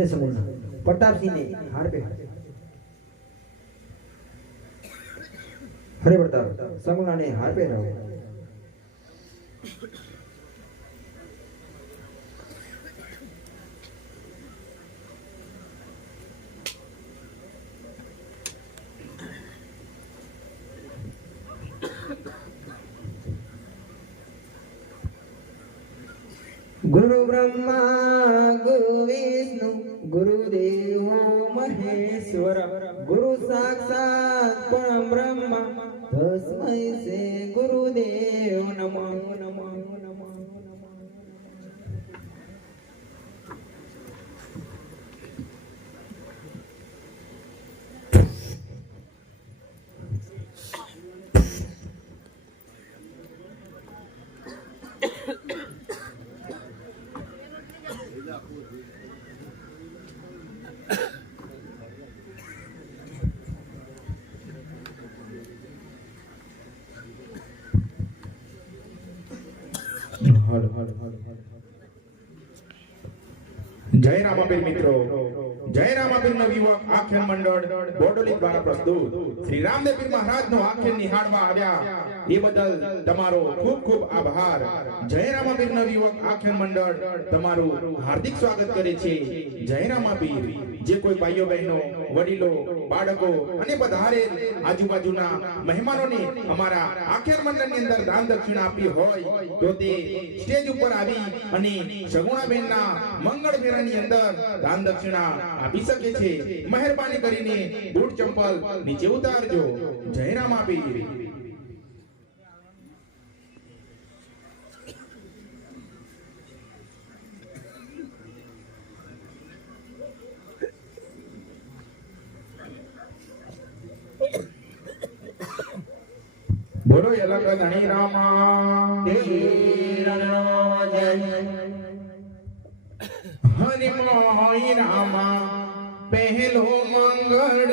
હરે સમૂહના પ્રતાપસિંહને હાર બે હરે પ્રતાપ સમૂહનાને હાર પે રાવ ગુરુ બ્રહ્મા ગુરુ વિષ્ણુ ગુરુદેવો મહેશ્વર ગુરુ સાક્ષાત પરમ બ્રહ્મ. તસ્મૈ શ્રી ગુરુદેવ નમઃ. જય રામાબીર મિત્રો. જય રામાબીર નવયુવક આખ્યાન મંડળ, બોડોલી દ્વારા પ્રસ્તુત. શ્રી રામદેવ મહારાજ નો આખ્યાન નિહાળવા આવ્યા. એ બદલ તમારો ખૂબ ખૂબ આભાર. જય રામાબીર નવયુવક આખ્યાન મંડળ, તમારું હાર્દિક સ્વાગત કરે છે જય રામાબીર. જે કોઈ ભાઈઓ બહેનો વડીલો, બાળકો અને પધારે આજુબાજુના મહેમાનોને અમારા આખ્યાન મંડળની અંદર દાન દક્ષિણા આપી હોય તો તે સ્ટેજ ઉપર આવી અને સગુણાબેનના મંગળ ફેરાની અંદર દાન દક્ષિણા આપી શકે છે. મહેરબાની કરીને બૂટ ચંપલ નીચે ઉતારજો. જયરામ આપી. રામા હરિ મોહી રામા પહેલો મંગળ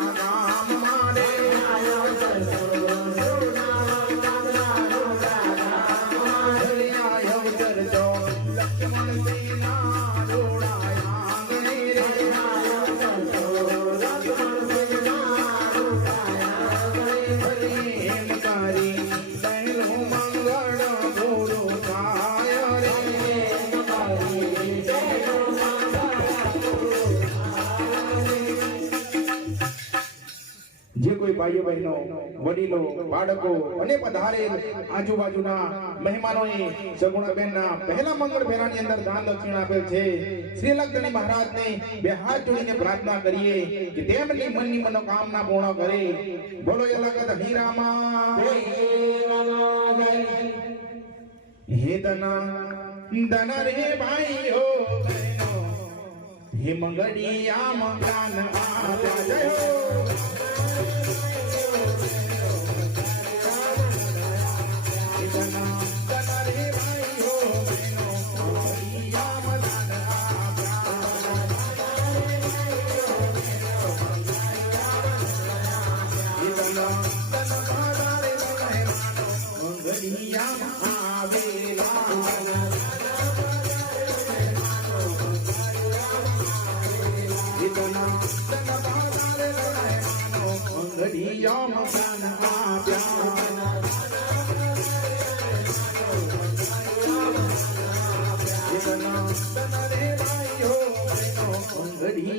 જે કોઈ ભાઈઓ બહેનો, વડીલો, બાળકો અને આજુબાજુના મહેમાનોએ પહેલા મંગળ ફેરાની અંદર દાન દક્ષિણ છે. શ્રી લક્ષ્મણી મહારાજને બે હાથ જોડીને પ્રાર્થના કરીએ કે તેમની મનની મનોકામના પૂર્ણ કરે. બોલો યલાગત હીરામા હે દન રે ભાઈઓ બહેનો હે. મંગળિયા મંગાન આપ્યા જય હો.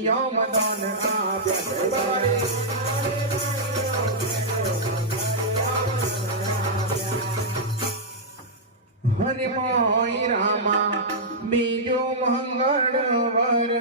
મકાન આપ્યા. જય બારે હરિ મોય રામા બીજો મંગળ વરદાય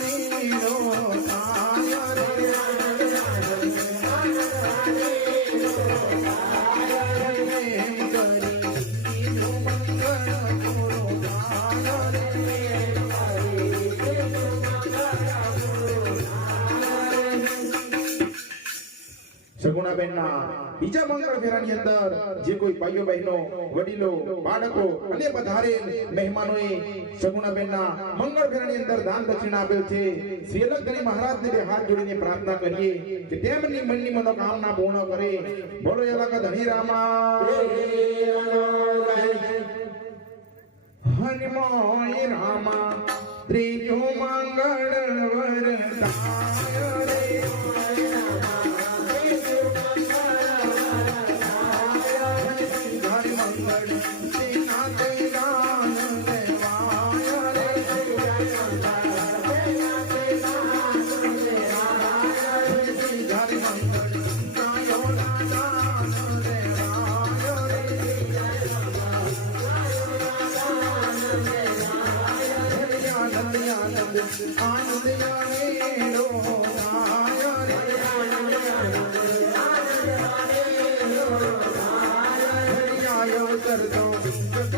બીજા મંગળ ફેરાની અંદર જે કોઈ ભાઈઓ, બહેનો, વડીલો, બાળકો અને પધારે મહેમાનોએ સગુણાબેનના મંગળ ફેરાની અંદર દાન દક્ષિણા આપેલ છે. અલગની મહારાજને બે હાથ જોડીને પ્રાર્થના કરીએ કે તેમની મનની મનોકામના પૂર્ણ કરે. બોલો એવા ધણી રામા. હરિમોય રામા, ત્રીજો મંગળ વરદાય better don't, better.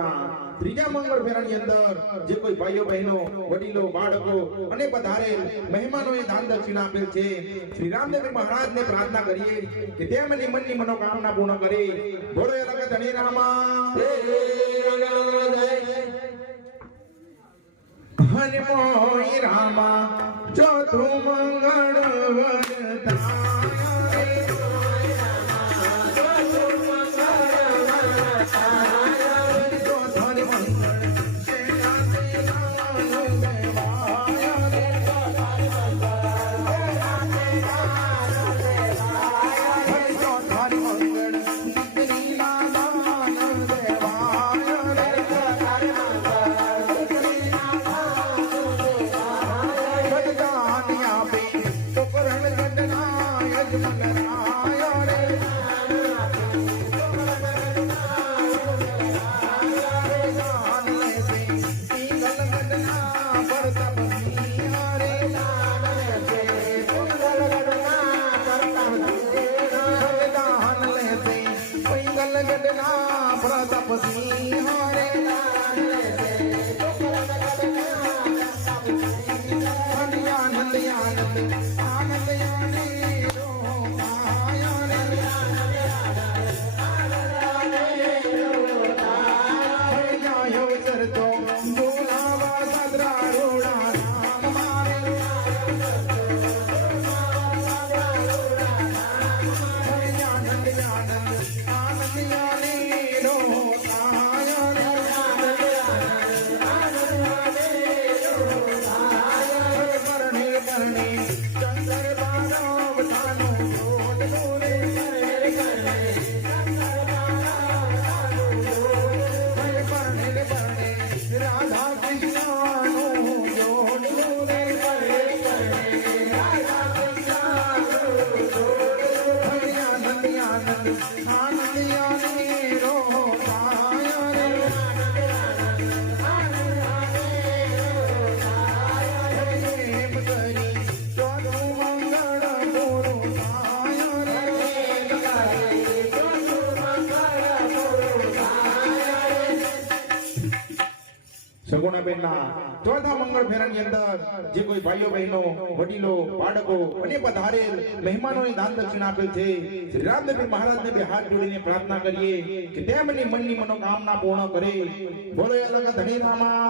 ફેરાના ત્રીજા મંગળ ફેરાની અંદર જે કોઈ ભાઈઓ બહેનો વડીલો બાળકો અને વધારે મહેમાનોએ દાન દક્ષિણા આપેલ છે શ્રી રામદેવ મહારાજને પ્રાર્થના કરીએ કે તેમની મનની મનોકામના પૂર્ણ કરી બોલો રગત હણી રામા. હરે રામા ચોથું મંગળ પૂર્ણબેનના ચોથા મંગળ ફેરાની અંદર જે કોઈ ભાઈઓ, બહેનો, વડીલો, બાળકો અને પધારેલ મહેમાનોને દાન દક્ષિણ આપેલ છે, શ્રી રામદેવજી મહારાજને બે હાથ જોડીને પ્રાર્થના કરીએ કે તેમની મનની મનોકામના પૂર્ણ કરે. બોલો ધણી રામા